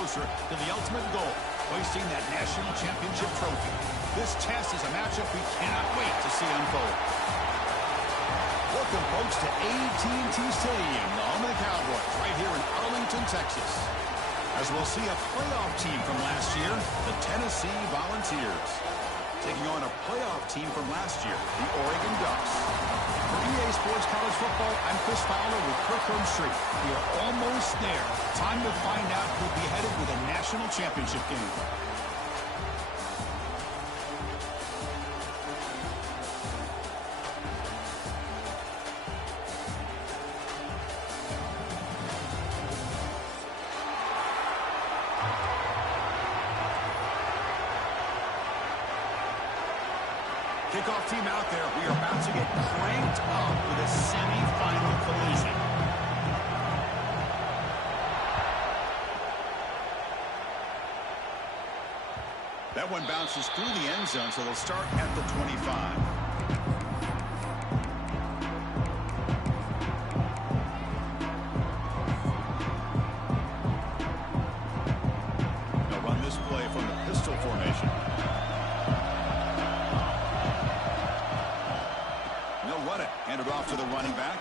closer to the ultimate goal, hoisting that national championship trophy. This test is a matchup we cannot wait to see unfold. Welcome, folks, to AT&T Stadium, the home of the Cowboys, right here in Arlington, Texas. As we'll see a playoff team from last year, the Tennessee Volunteers, taking on a playoff team from last year, the Oregon Ducks. For EA Sports College Football, I'm Chris Fowler with Kirk Street. We are almost there. Time to find out who'll be headed with a national championship game. Kickoff team out there. We are about to get cranked up with a semi-final collision. That one bounces through the end zone, so they'll start at the 25. They'll run this play from the pistol formation. Hand it off to the running back.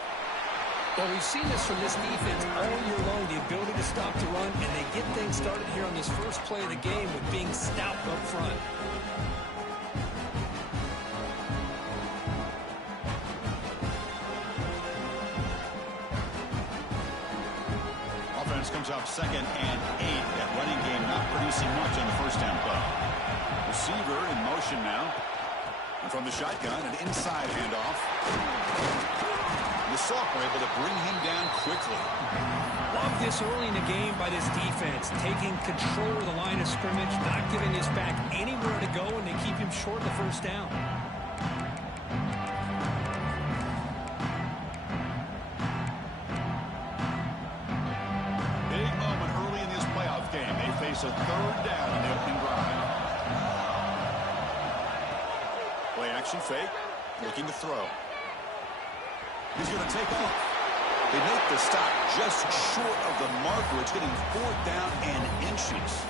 Well, we've seen this from this defense all year long, the ability to stop the run, and they get things started here on this first play of the game with being stout up front. Offense comes up 2nd and 8. That running game not producing much on the first down play. Receiver in motion now. And from the shotgun, an inside handoff. The Soft were able to bring him down quickly. Love this early in the game by this defense, taking control of the line of scrimmage, not giving his back anywhere to go, and they keep him short the first down. Big moment early in this playoff game. They face a 3rd down in the opening drive. Play action fake, looking to throw. He's going to take off. They make the stop just short of the marker. It's getting 4th down and inches.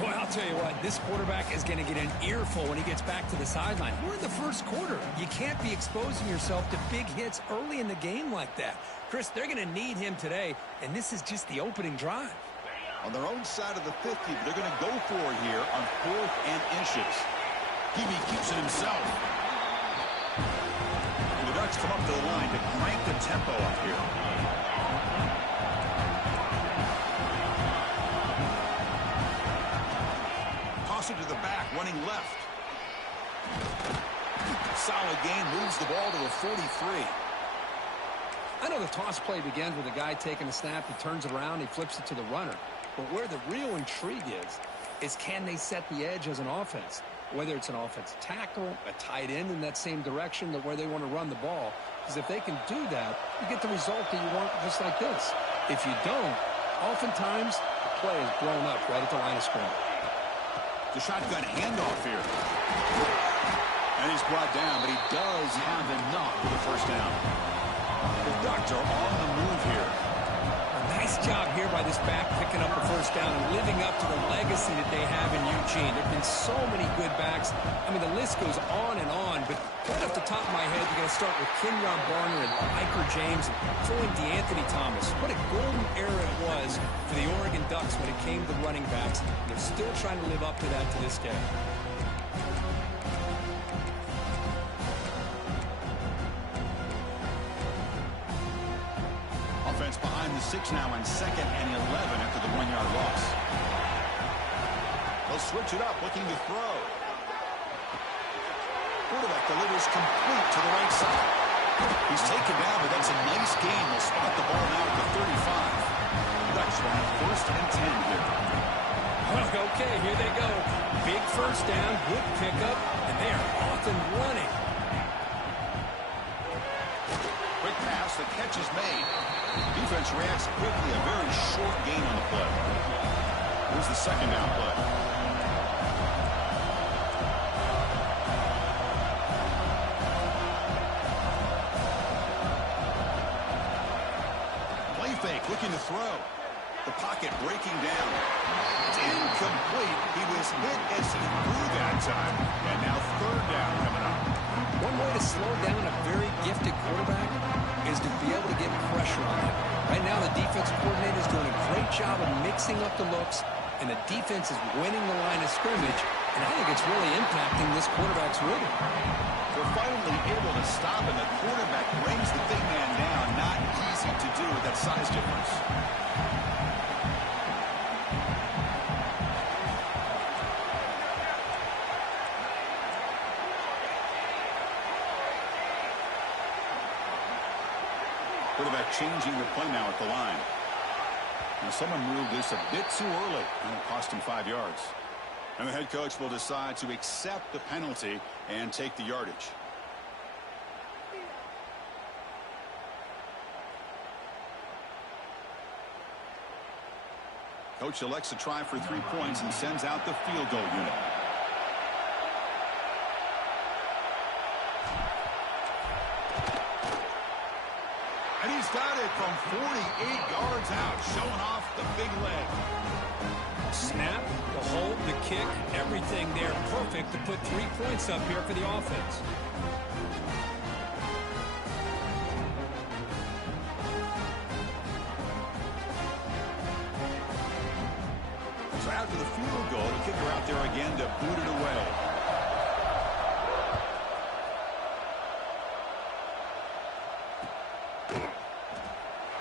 Well, I'll tell you what, this quarterback is going to get an earful when he gets back to the sideline. We're in the first quarter. You can't be exposing yourself to big hits early in the game like that. Chris, they're going to need him today, and this is just the opening drive. On their own side of the 50, but they're going to go for it here on 4th and inches. Hebe keeps it himself. And the Ducks come up to the line to crank the tempo up here. Toss it to the back, running left. Solid gain, moves the ball to the 43. I know the toss play begins with a guy taking a snap, he turns it around, he flips it to the runner. But where the real intrigue is can they set the edge as an offense? Whether it's an offensive tackle, a tight end in that same direction that where they want to run the ball. Because if they can do that, you get the result that you want just like this. If you don't, oftentimes the play is blown up right at the line of scrimmage. The shotgun handoff here. And he's brought down, but he does have enough for the first down. The Ducks are on the move here. Nice job here by this back picking up the first down and living up to the legacy that they have in Eugene. There have been so many good backs. I mean, the list goes on and on, but right off the top of my head, you're going to start with Kenyon Barner and Iker James and throwing DeAnthony Thomas. What a golden era it was for the Oregon Ducks when it came to running backs. They're still trying to live up to that to this day. Offense behind the 6 now on 2nd and 11 after the 1-yard loss. They'll switch it up, looking to throw. Quarterback delivers complete to the right side. He's taken down, but that's a nice gain. They'll spot the ball now at the 35. Ducks will have 1st and 10 here. Okay, here they go. Big first down, good pickup, and they are off and running. Quick pass, the catch is made. Defense reacts quickly, a very short gain on the play. Here's the 2nd down play. Play fake, looking to throw. The pocket breaking down. It's incomplete. He was hit as he threw that time. And now third down coming up. One way to slow down a very gifted quarterback is to be able to get pressure on him. Right now, the defensive coordinator is doing a great job of mixing up the looks, and the defense is winning the line of scrimmage, and I think it's really impacting this quarterback's rhythm. They're finally able to stop, and the quarterback brings the big man down. Not easy to do with that size difference. Quarterback changing the play now at the line. Now someone moved this a bit too early, and it cost him 5 yards. And the head coach will decide to accept the penalty and take the yardage. Coach elects to try for 3 points and sends out the field goal unit. And he's got it from 48 yards out, showing off the big leg. Snap, the hold, the kick, everything there perfect to put 3 points up here for the offense. So after the field goal, the kicker out there again to boot it away.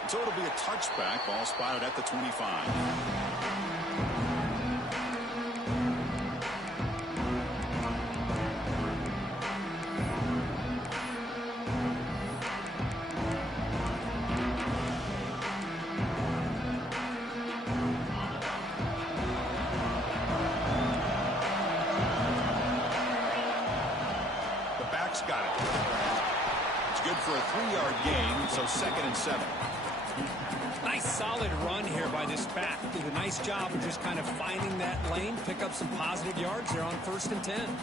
So it'll be a touchback. Ball spotted at the 25. The back's got it. It's good for a 3-yard gain, so 2nd and 7. Nice solid run here by this back. Did a nice job of just kind of finding that lane, pick up some positive yards there on 1st and 10.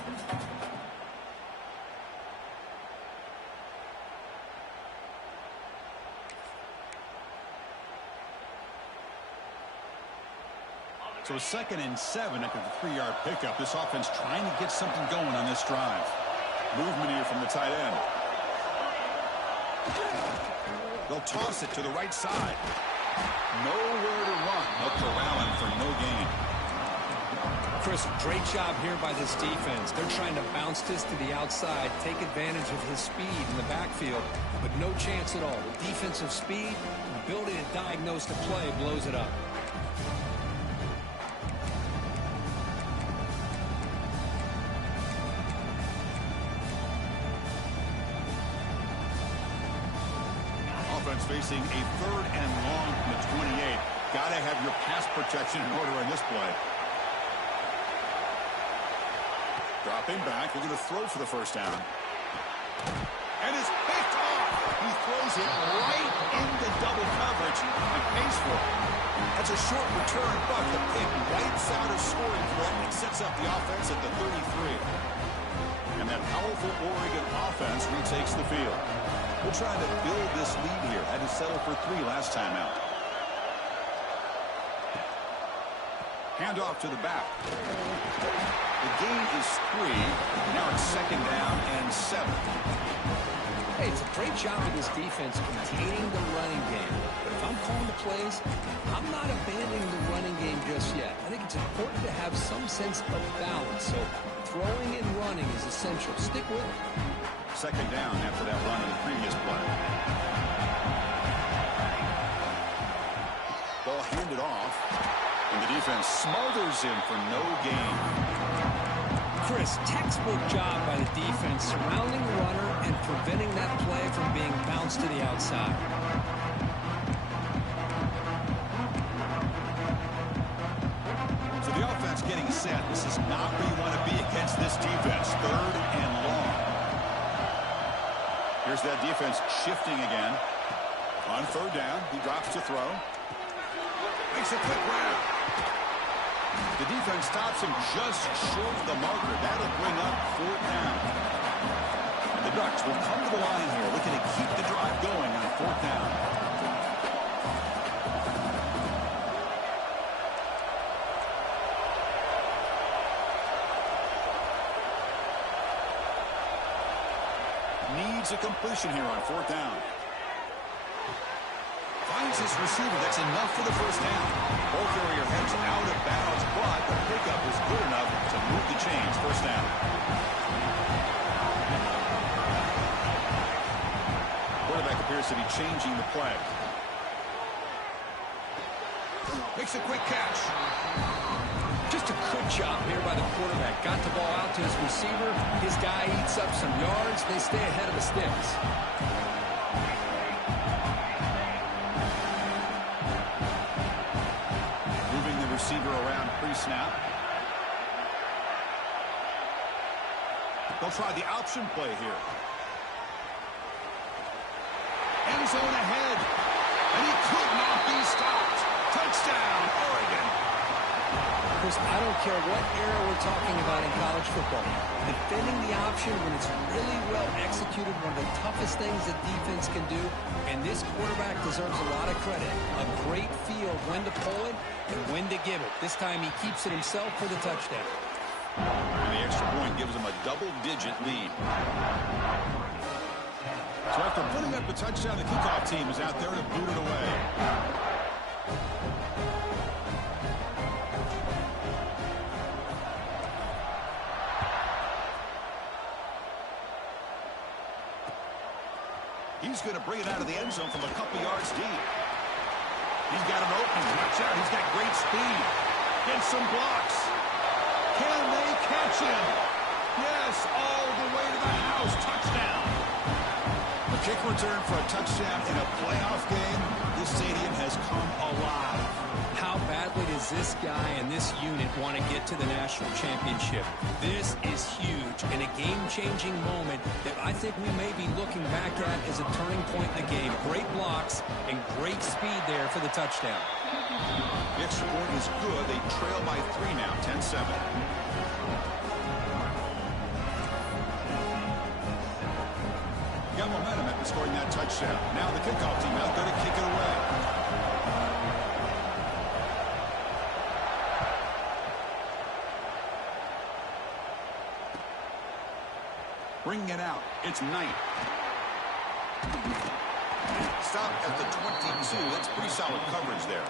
So 2nd and 7 after the 3-yard pickup. This offense trying to get something going on this drive. Movement here from the tight end. They'll toss it to the right side. Nowhere to run. They'll corral him for no gain. Chris, great job here by this defense. They're trying to bounce this to the outside, take advantage of his speed in the backfield, but no chance at all. The defensive speed, ability to diagnose the play, blows it up. Facing a 3rd and long from the 28. Got to have your pass protection in order on this play. Dropping back, looking to throw for the 1st down. And it's picked off. He throws it right into double coverage and pays for it. That's a short return, but the pick wipes out a scoring threat and sets up the offense at the 33. And that powerful Oregon offense retakes the field. We're trying to build this lead here. Had to settle for 3 last time out. Handoff to the back. The gain is 3. Now it's 2nd down and 7. Hey, it's a great job of this defense containing the running game. But if I'm calling the plays, I'm not abandoning the running game just yet. I think it's important to have some sense of balance. So throwing and running is essential. Stick with it. 2nd down after that run in the previous play. Ball handed off, and the defense smothers him for no gain. Chris, textbook job by the defense surrounding the runner and preventing that play from being bounced to the outside. So the offense getting set. This is not where you want to be against this defense. 3rd and long. Here's that defense shifting again. On 3rd down, he drops to throw. Makes a quick grab. The defense stops him just short of the marker. That'll bring up 4th down. And the Ducks will come to the line here, looking to keep the drive going on 4th down. needs a completion here on 4th down. Finds his receiver. That's enough for the first down. Ball carrier heads out of bounds, but the pickup is good enough to move the chains. First down. Quarterback appears to be changing the play. Makes a quick catch. Just a good job here by the quarterback. Got the ball out to his receiver. His guy eats up some yards. They stay ahead of the sticks. Moving the receiver around pre-snap. They'll try the option play here. End zone ahead. And he could not be stopped. Touchdown, Oregon. Chris, I don't care what era we're talking about in college football. Defending the option when it's really well executed, one of the toughest things that defense can do, and this quarterback deserves a lot of credit. A great feel when to pull it and when to give it. This time he keeps it himself for the touchdown. And the extra point gives him a double-digit lead. So after putting up the touchdown, the kickoff team is out there to boot it away. He's going to bring it out of the end zone from a couple yards deep. He's got him open. Watch out. He's got great speed. Gets some blocks. Can they catch him? Yes, all the way to the house. Touchdown. A kick return for a touchdown in a playoff game. This stadium has come alive. How badly does this guy and this unit want to get to the national championship? This is huge and a game-changing moment that I think we may be looking back at as a turning point in the game. Great blocks and great speed there for the touchdown. The extra point is good. They trail by 3 now, 10-7. Got momentum after scoring that touchdown. Now the kickoff team out there to kick it away. Bringing it out. It's Knight. Stop at the 22. That's pretty solid coverage there.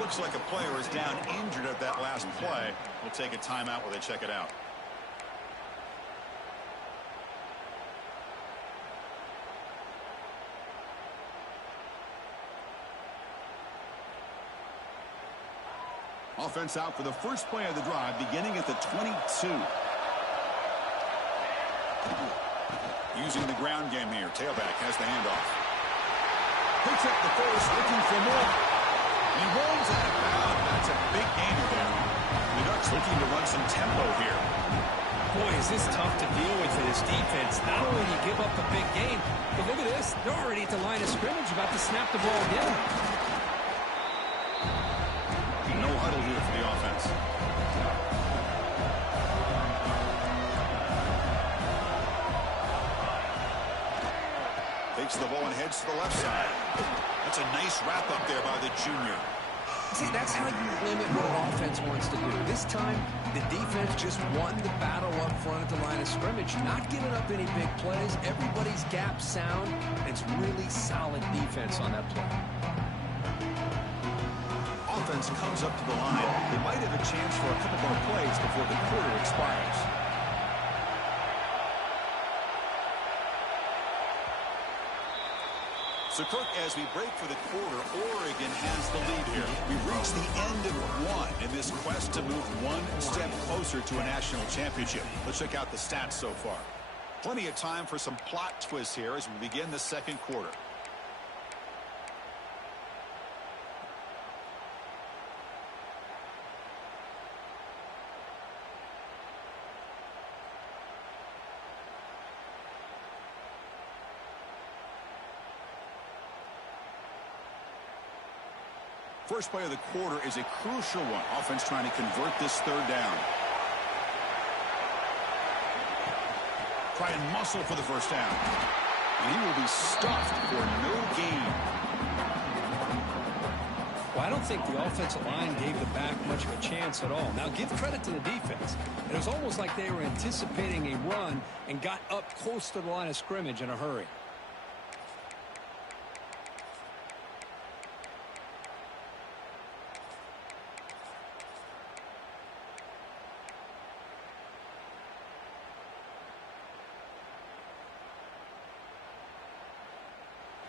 Looks like a player is down injured at that last play. We'll take a timeout while they check it out. Offense out for the first play of the drive, beginning at the 22. Using the ground game here. Tailback has the handoff. Picks up the first, looking for more. He rolls out of bounds. That's a big gainer there. The Ducks looking to run some tempo here. Boy, is this tough to deal with for this defense. Not only do you give up a big gain, but look at this. They're already at the line of scrimmage, about to snap the ball again. No huddle here for the offense. Takes the ball and heads to the left side. That's a nice wrap up there by the junior. See, that's how you limit what an offense wants to do. This time, the defense just won the battle up front at the line of scrimmage, not giving up any big plays. Everybody's gap sound. It's really solid defense on that play. Offense comes up to the line. They might have a chance for a couple more plays before the quarter expires. So, Kirk, as we break for the quarter, Oregon has the lead here. We've reached the end of one in this quest to move one step closer to a national championship. Let's check out the stats so far. Plenty of time for some plot twists here as we begin the second quarter. First play of the quarter is a crucial one. Offense trying to convert this third down. Try and muscle for the first down. And he will be stuffed for no gain. Well, I I don't think the offensive line gave the back much of a chance at all. Now, give credit to the defense. It was almost like they were anticipating a run and got up close to the line of scrimmage in a hurry.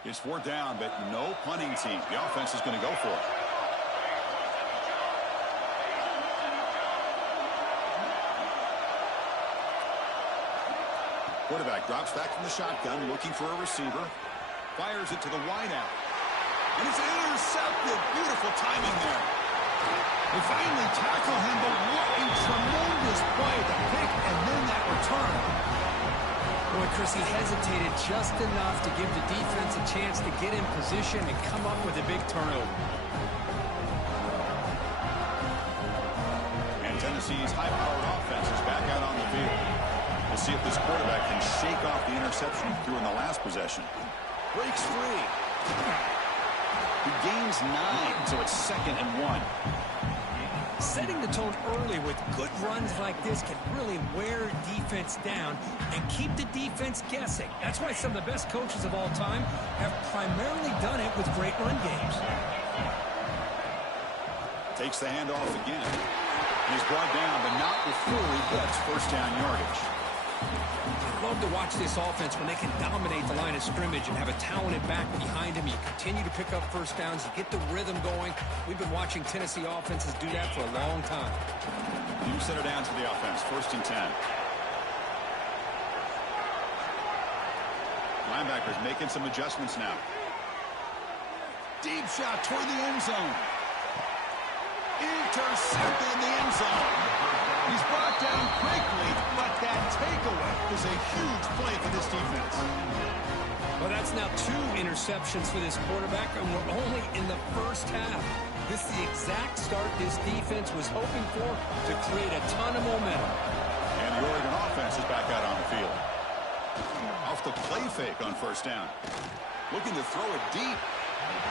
It's 4th down, but no punting team. The offense is going to go for it. Quarterback drops back from the shotgun, looking for a receiver. Fires it to the wideout. And it's intercepted. Beautiful timing there. They finally tackle him, but what a tremendous play. The pick and then that return. Boy, Chris, he hesitated just enough to give the defense a chance to get in position and come up with a big turnover. And Tennessee's high-powered offense is back out on the field. We'll see if this quarterback can shake off the interception he threw in the last possession. Breaks free. He gains 9, so it's 2nd and 1. Setting the tone early with good runs like this can really wear defense down and keep the defense guessing. That's why some of the best coaches of all time have primarily done it with great run games. Takes the handoff again. And he's brought down, but not before he gets 1st down yardage. I love to watch this offense when they can dominate the line of scrimmage and have a talented back behind him. You continue to pick up 1st downs. You get the rhythm going. We've been watching Tennessee offenses do that for a long time. New center down to the offense. 1st and 10. Linebackers making some adjustments now. Deep shot toward the end zone. Intercepted in the end zone. He's brought down quickly, but that takeaway is a huge play for this defense. Well, that's now 2 interceptions for this quarterback, and we're only in the 1st half. This is the exact start this defense was hoping for to create a ton of momentum. And the Oregon offense is back out on the field. Off the play fake on 1st down. Looking to throw it deep.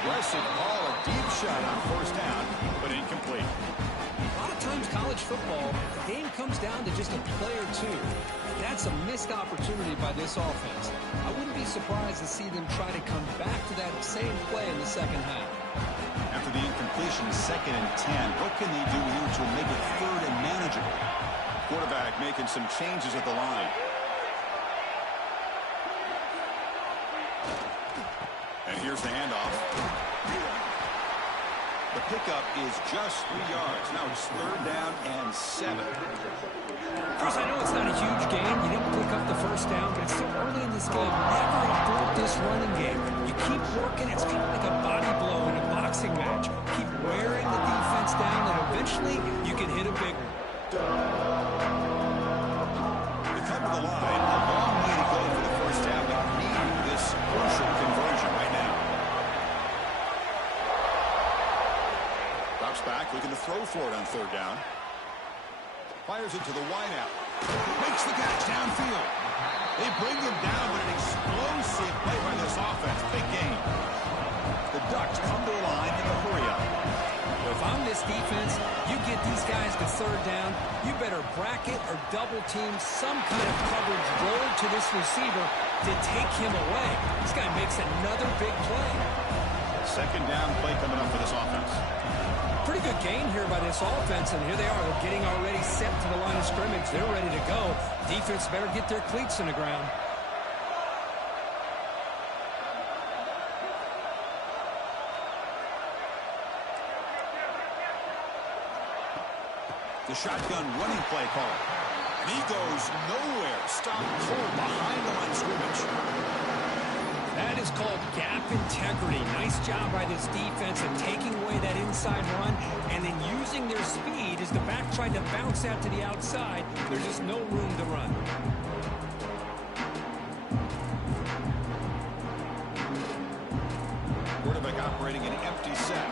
Aggressive ball, a deep shot on 1st down, but incomplete. A lot of times college football, the game comes down to just a play or two. That's a missed opportunity by this offense. I wouldn't be surprised to see them try to come back to that same play in the 2nd half. After the incompletion, 2nd and 10. What can they do here to make it 3rd and manageable? Quarterback making some changes at the line. And here's the handoff. The pickup is just 3 yards. Now it's 3rd down and 7. Chris, I know it's not a huge gain. You didn't pick up the 1st down, but it's still early in this game. Never abort this running game. You keep working. It's kind of like a body blow in a boxing match. Keep wearing the defense down, and eventually you can hit a big one. They come to the line. A long way to go for the 1st down, but need this crucial conversion right now. Drops back, looking to throw for it on 3rd down. Fires it to the wideout. Makes the catch downfield. They bring him down, but an explosive play by this offense. Big game. The Ducks come to the line in a hurry-up. If I'm this defense, you get these guys to 3rd down, you better bracket or double team some kind of coverage roll to this receiver to take him away. This guy makes another big play. 2nd down play coming up for this offense. Pretty good gain here by this offense, and here they are. They're getting already set to the line of scrimmage. They're ready to go. Defense better get their cleats in the ground. The shotgun running play call. And he goes nowhere. Stopped cold behind the line of scrimmage. That is called gap integrity. Nice job by this defense of taking away that inside run and then using their speed as the back tried to bounce out to the outside. There's just no room to run. Quarterback operating an empty set.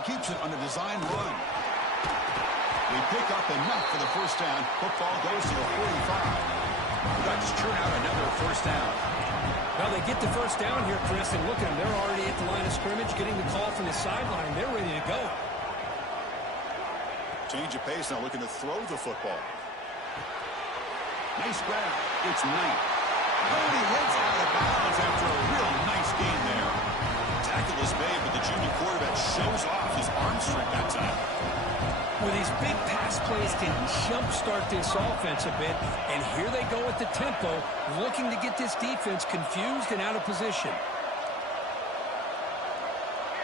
He keeps it on a design run. They pick up enough for the first down. Football goes to the 45. Ducks churn out another first down. Well, they get the first down here, Chris, and look at them. They're already at the line of scrimmage, getting the call from the sideline. They're ready to go. Change of pace now, looking to throw the football. Nice grab. It's Knight. Cody heads out of bounds after a real nice game there. Tackle is made, but the junior quarterback shows off his arm strength that time. Well, these big pass plays can jumpstart this offense a bit, and here they go at the tempo, looking to get this defense confused and out of position.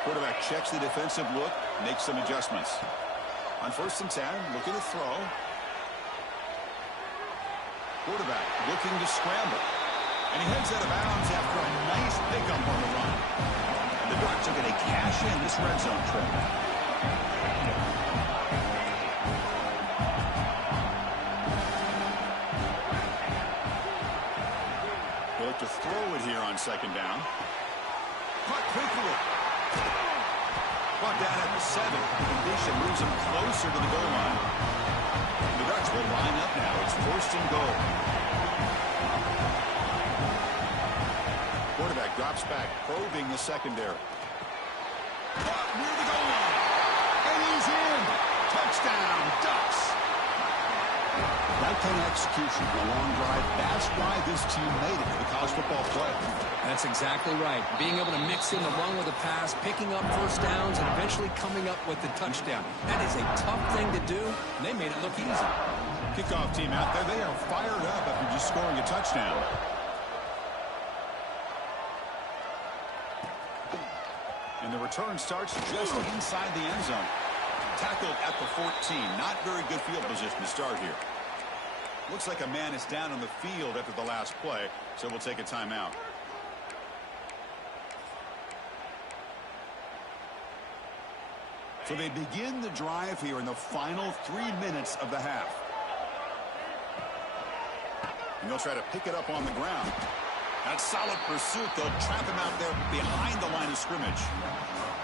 Quarterback checks the defensive look, makes some adjustments. On 1st and 10, looking to throw. Quarterback looking to scramble. And he heads out of bounds after a nice pickup on the run. And the Ducks are going to cash in this red zone trip. They look to throw it here on 2nd down. Caught quickly. Brought down at the 7. Condition moves him closer to the goal line. The Ducks will line up now. It's 1st and goal. Quarterback drops back, probing the secondary. Caught near the goal line. And he's in. Touchdown, Ducks. That kind of execution in a long drive, that's why this team made it to the college football play. That's exactly right. Being able to mix in the run with a pass, picking up first downs, and eventually coming up with the touchdown. That is a tough thing to do, and they made it look easy. Kickoff team out there, they are fired up after just scoring a touchdown. And the return starts just inside the end zone. Tackled at the 14. Not very good field position to start here. Looks like a man is down on the field after the last play, so we'll take a timeout. So they begin the drive here in the final 3 minutes of the half. And they'll try to pick it up on the ground. That solid pursuit, they'll trap him out there behind the line of scrimmage.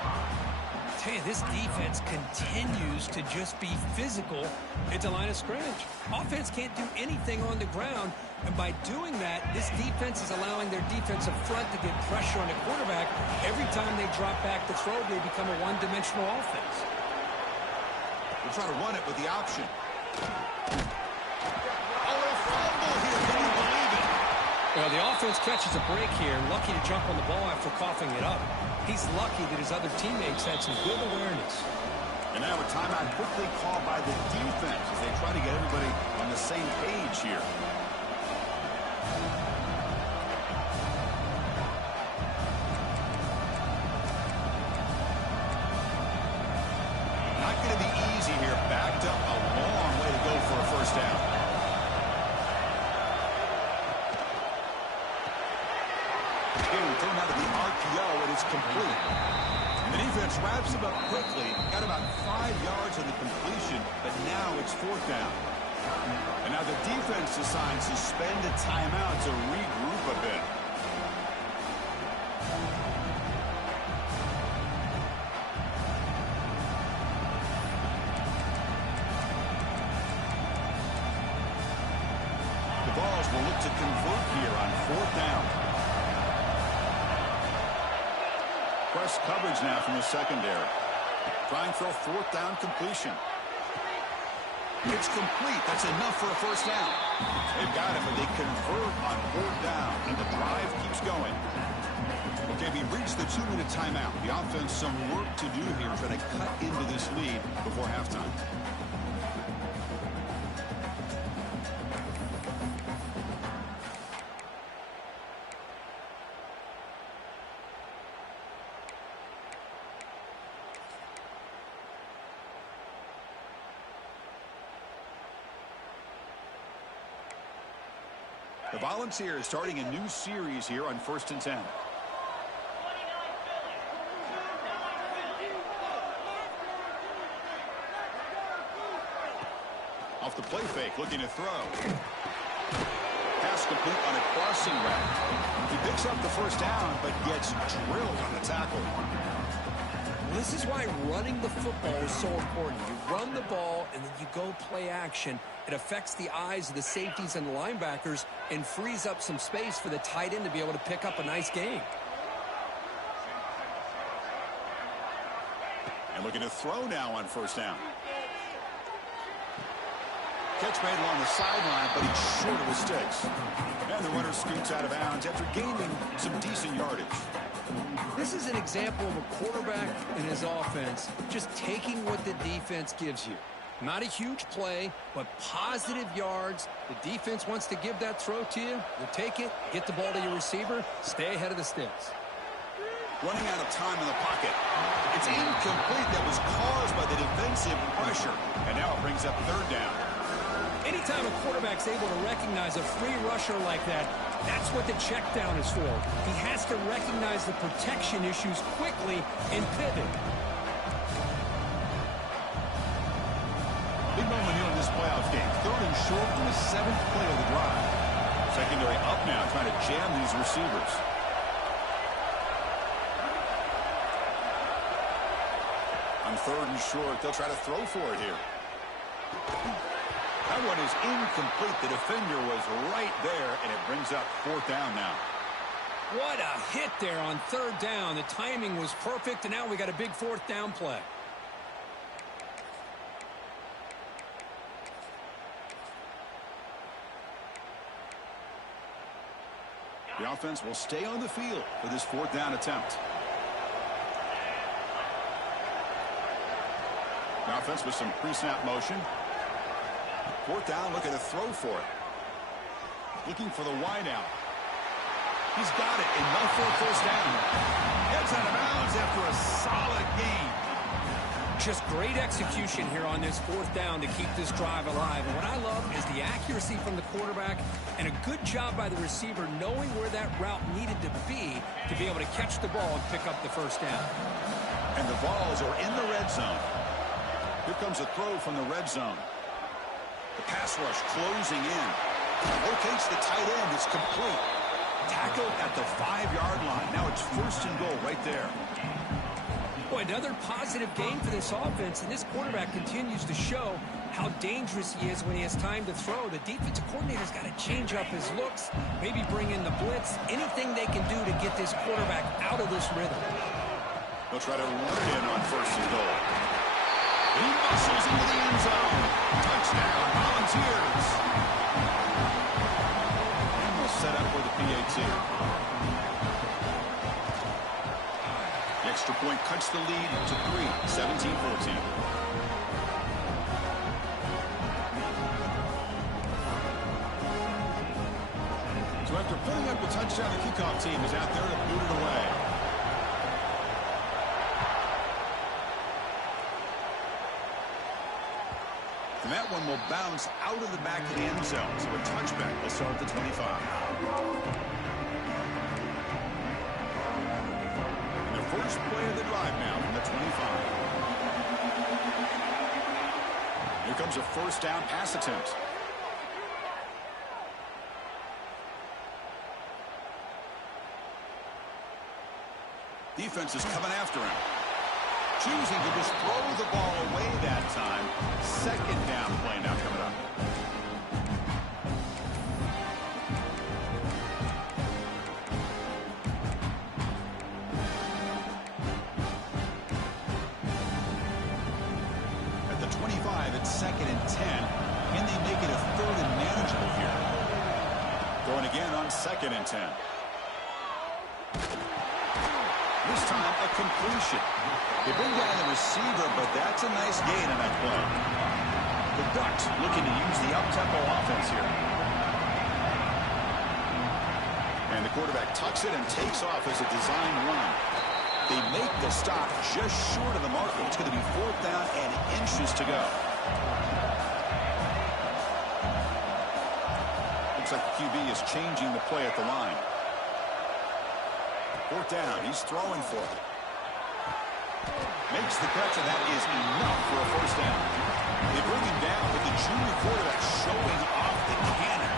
I tell you, this defense continues to just be physical at the line of scrimmage. Offense can't do anything on the ground, and by doing that, this defense is allowing their defensive front to get pressure on the quarterback. Every time they drop back to throw, they become a one-dimensional offense. We'll try to run it with the option. Oh, a fumble here. Can you believe it? Well, the offense catches a break here, lucky to jump on the ball after coughing it up. He's lucky that his other teammates had some good awareness. And now a timeout quickly called by the defense as they try to get everybody on the same page here. Not going to be easy here. Backed up a long way to go for a first down. Again, thrown out of the RPO, and it's complete. And the defense wraps him up quickly. Got about 5 yards on the completion, but now it's 4th down. And now the defense decides to spend a timeout to regroup a bit. The Vols will look to convert here on 4th down. Press coverage now from the secondary. Trying for a 4th down completion. It's complete. That's enough for a first down. They've got it, but they convert on 4th down, and the drive keeps going. Okay, we reached the 2-minute timeout. The offense some work to do here, trying to cut into this lead before halftime. The Volunteers starting a new series here on 1st and 10. Off the play fake, looking to throw. Pass complete on a crossing route. He picks up the first down, but gets drilled on the tackle. This is why running the football is so important. You run the ball, and then you go play action. It affects the eyes of the safeties and the linebackers and frees up some space for the tight end to be able to pick up a nice gain. And looking to throw now on first down. Catch made along the sideline, but he's short of the sticks. And the runner scoots out of bounds after gaining some decent yardage. This is an example of a quarterback and his offense just taking what the defense gives you. Not a huge play, but positive yards. The defense wants to give that throw to you. You take it, get the ball to your receiver, stay ahead of the sticks. Running out of time in the pocket. It's incomplete. That was caused by the defensive pressure. And now it brings up third down. Anytime a quarterback's able to recognize a free rusher like that, that's what the check down is for. He has to recognize the protection issues quickly and pivot. Big moment here in this playoff game. Third and short to the 7th play of the drive. Secondary up now, trying to jam these receivers. On third and short, they'll try to throw for it here. That one is incomplete. The defender was right there, and it brings up fourth down now. What a hit there on third down. The timing was perfect, and now we got a big fourth down play. The offense will stay on the field for this fourth down attempt. The offense with some pre-snap motion. Fourth down, looking to throw for it. Looking for the wideout. He's got it, enough for a first down. Heads out of bounds after a solid gain. Just great execution here on this fourth down to keep this drive alive. And what I love is the accuracy from the quarterback and a good job by the receiver knowing where that route needed to be able to catch the ball and pick up the first down. And the balls are in the red zone. Here comes a throw from the red zone. The pass rush closing in. Locates the tight end. It's complete. Tackled at the 5-yard line. Now it's first and goal right there. Boy, another positive game for this offense, and this quarterback continues to show how dangerous he is when he has time to throw. The defensive coordinator's got to change up his looks, maybe bring in the blitz, anything they can do to get this quarterback out of this rhythm. They'll try to run it in on first and goal. He muscles into the end zone. Touchdown, Volunteers. And we'll set up for the PAT. The extra point cuts the lead to 3, 17-14. So after putting up a touchdown, the kickoff team is out there to boot it away. And that one will bounce out of the back of the end zone. So a touchback will start at the 25. And the first play of the drive now from the 25. Here comes a first down pass attempt. Defense is coming after him. Choosing to just throw the ball away that time. Second down play now coming up. At the 25, it's 2nd and 10. Can they make it a 3rd and manageable here? Going again on 2nd and 10. This time, a completion. They bring down the receiver, but that's a nice gain on that play. The Ducks looking to use the up-tempo offense here. And the quarterback tucks it and takes off as a design run. They make the stop just short of the marker. It's going to be 4th down and inches to go. Looks like the QB is changing the play at the line. 4th down. He's throwing for it. Makes the catch, and that is enough for a first down. They bring him down with the junior quarterback showing off the cannon.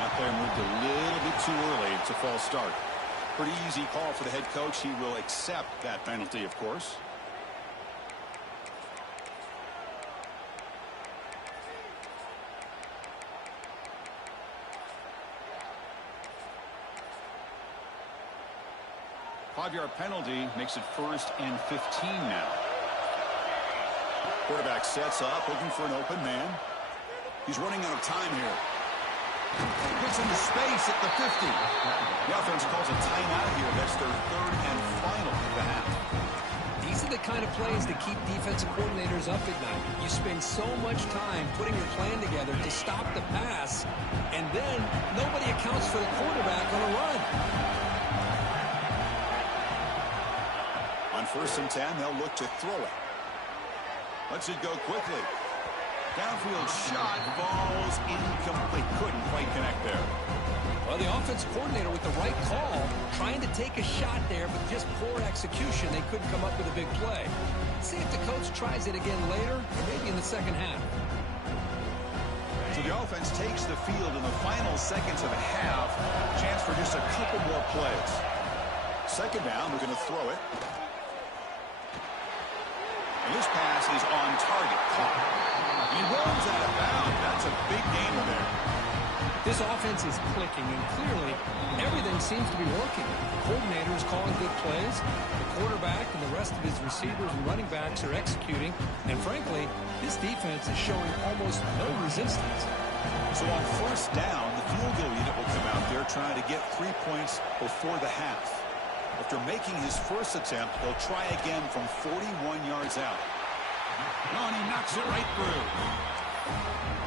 That player moved a little bit too early to fall they'll start. Pretty easy call for the head coach. He will accept that penalty, of course. Five-yard penalty makes it 1st and 15 now. Quarterback sets up, looking for an open man. He's running out of time here. Gets into space at the 50. The offense calls a timeout here. That's their 3rd and final of the half. These are the kind of plays that keep defensive coordinators up at night. You spend so much time putting your plan together to stop the pass, and then nobody accounts for the quarterback on a run. On 1st and 10, they'll look to throw it. Lets it go quickly. Downfield shot falls incomplete. Couldn't quite connect there. Well, the offense coordinator with the right call, trying to take a shot there, but just poor execution. They couldn't come up with a big play. See if the coach tries it again later, or maybe in the second half. So the offense takes the field in the final seconds of the half. Chance for just a couple more plays. Second down, we're going to throw it. And this pass is on target. He rolls out of bounds. That's a big gain there. This offense is clicking, and clearly everything seems to be working. The coordinator is calling good plays. The quarterback and the rest of his receivers and running backs are executing. And frankly, this defense is showing almost no resistance. So on 1st down, the field goal unit will come out there trying to get 3 points before the half. After making his first attempt, he'll try again from 41 yards out. No, and he knocks it right through.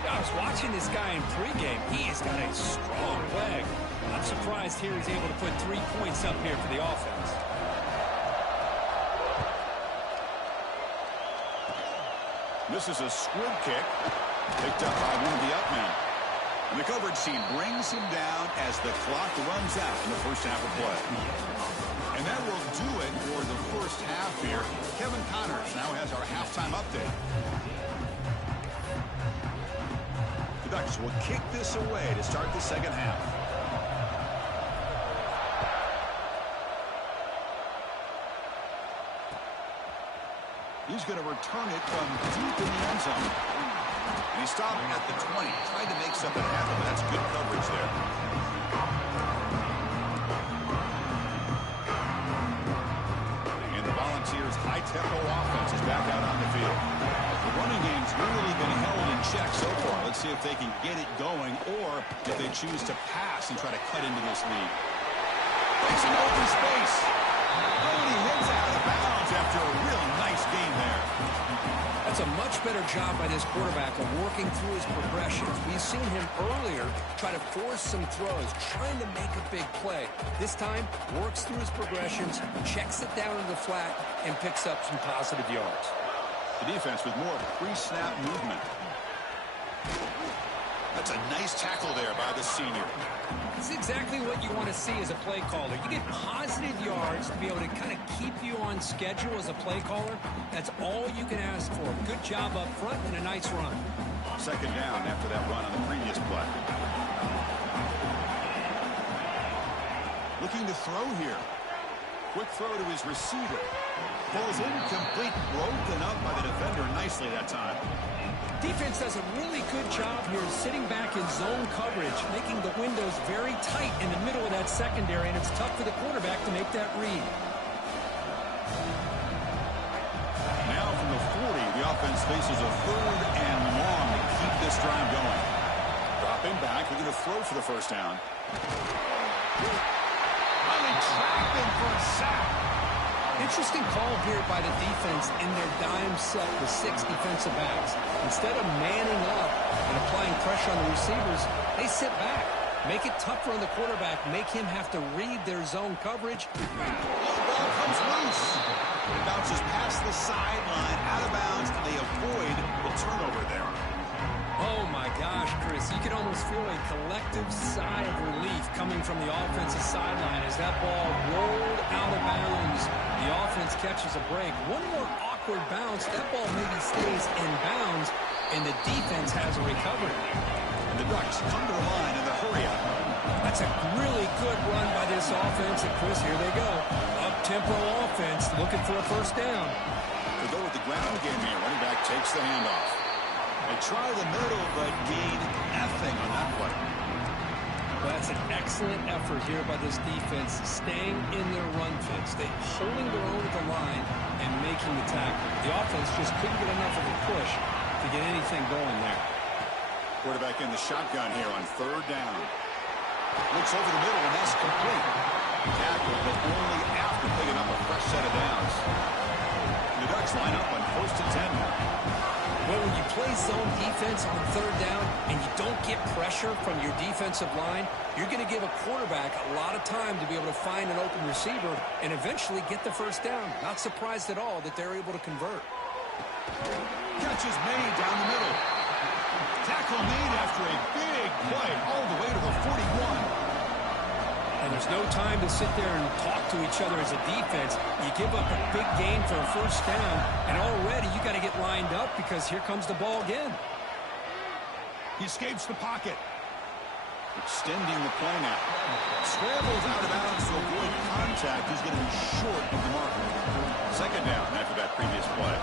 I was watching this guy in pregame. He has got a strong leg. I'm surprised here he's able to put 3 points up here for the offense. This is a squib kick picked up by one of the up men. And the coverage team brings him down as the clock runs out in the first half of play. And that will do it for the first half here. Kevin Connors now has our halftime update. The Ducks will kick this away to start the second half. He's going to return it from deep in the end zone. And he stopped at the 20, trying to make something happen. That's good coverage there. Volunteers' high-tempo offense is back out on the field. The running game's really been held in check so far. Let's see if they can get it going or if they choose to pass and try to cut into this lead. Takes an open space. Oh, and he heads out of bounds after a really nice game there. That's a much better job by this quarterback of working through his progressions. We've seen him earlier try to force some throws, trying to make a big play. This time, works through his progressions, checks it down in the flat, and picks up some positive yards. The defense with more pre-snap movement. That's a nice tackle there by the senior. It's exactly what you want to see as a play caller. You get positive yards to be able to kind of keep you on schedule as a play caller. That's all you can ask for. Good job up front and a nice run. Second down after that run on the previous play. Looking to throw here. Quick throw to his receiver. Falls incomplete, broken up by the defender nicely that time. Defense does a really good job here sitting back in zone coverage, making the windows very tight in the middle of that secondary, and it's tough for the quarterback to make that read. Now from the 40, the offense faces a 3rd and long to keep this drive going. Dropping back, looking to throw for the first down. Finally trapped him for a sack. Interesting call here by the defense in their dime set with 6 defensive backs. Instead of manning up and applying pressure on the receivers, they sit back, make it tougher on the quarterback, make him have to read their zone coverage. Ball comes loose. It bounces past the sideline, out of bounds, and they avoid the turnover there. Oh, my gosh, Chris. You can almost feel a collective sigh of relief coming from the offensive sideline as that ball rolled out of bounds. The offense catches a break. One more awkward bounce. That ball maybe stays in bounds, and the defense has a recovery. The Ducks come to the line in the hurry-up. That's a really good run by this offense. And, Chris, here they go. Up-tempo offense looking for a first down. They go with the ground game here. Running back takes the handoff. They try the middle, but gain nothing on that play. Well, that's an excellent effort here by this defense, staying in their run fix. They're holding their own at the line and making the tackle. The offense just couldn't get enough of a push to get anything going there. Quarterback in the shotgun here on third down. Looks over the middle, and that's complete. Tackle, but only after picking up a fresh set of downs. The Ducks line up on 1st and 10 now. Well, when you play zone defense on third down and you don't get pressure from your defensive line, you're going to give a quarterback a lot of time to be able to find an open receiver and eventually get the first down. Not surprised at all that they're able to convert. Catch is made down the middle. Tackle made after a big play all the way to the 41. And there's no time to sit there and talk to each other as a defense. You give up a big gain for a first down, and already you got to get lined up because here comes the ball again. He escapes the pocket. Extending the play now. Scrambles out of bounds to avoid contact. He's getting short of the marker. Second down after that previous play.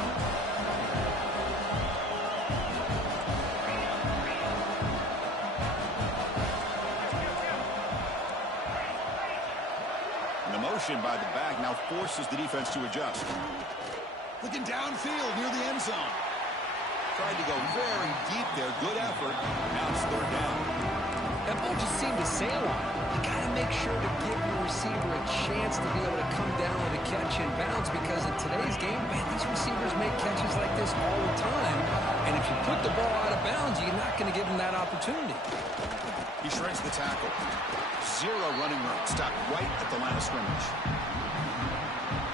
The motion by the back now forces the defense to adjust. Looking downfield near the end zone. Tried to go very deep there. Good effort. Now it's third down. That ball just seemed to sail on. You got to make sure to give your receiver a chance to be able to come down with a catch in bounds because in today's game, man, these receivers make catches like this all the time. And if you put the ball out of bounds, you're not going to give them that opportunity. He shreds the tackle. Zero running room. Stopped right at the line of scrimmage.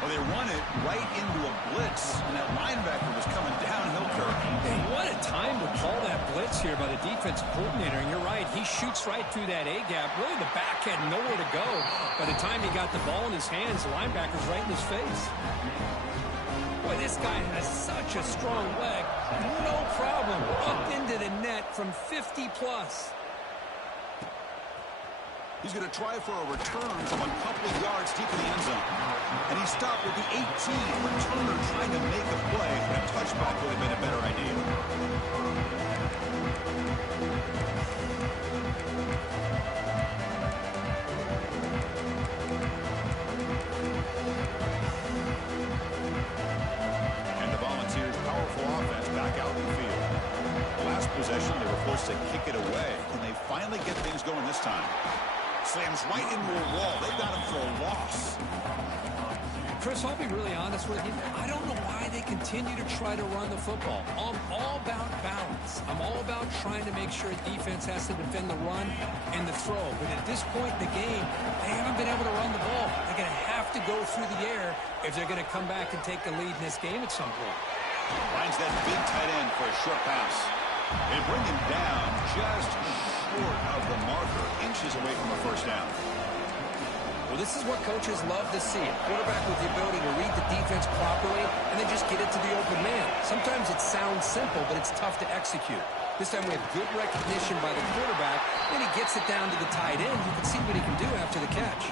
Well, they run it right into a blitz, and that linebacker was coming downhill curve. And what a time to call that blitz here by the defensive coordinator. And you're right, he shoots right through that A-gap. Really, the back had nowhere to go. By the time he got the ball in his hands, the linebacker's right in his face. Boy, this guy has such a strong leg. No problem. Up into the net from 50-plus. He's going to try for a return from a couple of yards deep in the end zone. And he stopped with the 18. Returner trying to make a play, and a touchback would have been a better idea. And the Volunteers' powerful offense back out in the field. Last possession, they were forced to kick it away, and they finally get things going this time. Slams right into a wall. They've got him for a loss. Chris, I'll be really honest with you. I don't know why they continue to try to run the football. I'm all about balance. I'm all about trying to make sure defense has to defend the run and the throw. But at this point in the game, they haven't been able to run the ball. They're going to have to go through the air if they're going to come back and take the lead in this game at some point. Finds that big tight end for a short pass. They bring him down just short of the marker, inches away from a first down. Well, this is what coaches love to see. A quarterback with the ability to read the defense properly and then just get it to the open man. Sometimes it sounds simple, but it's tough to execute. This time we have good recognition by the quarterback. Then he gets it down to the tight end. You can see what he can do after the catch.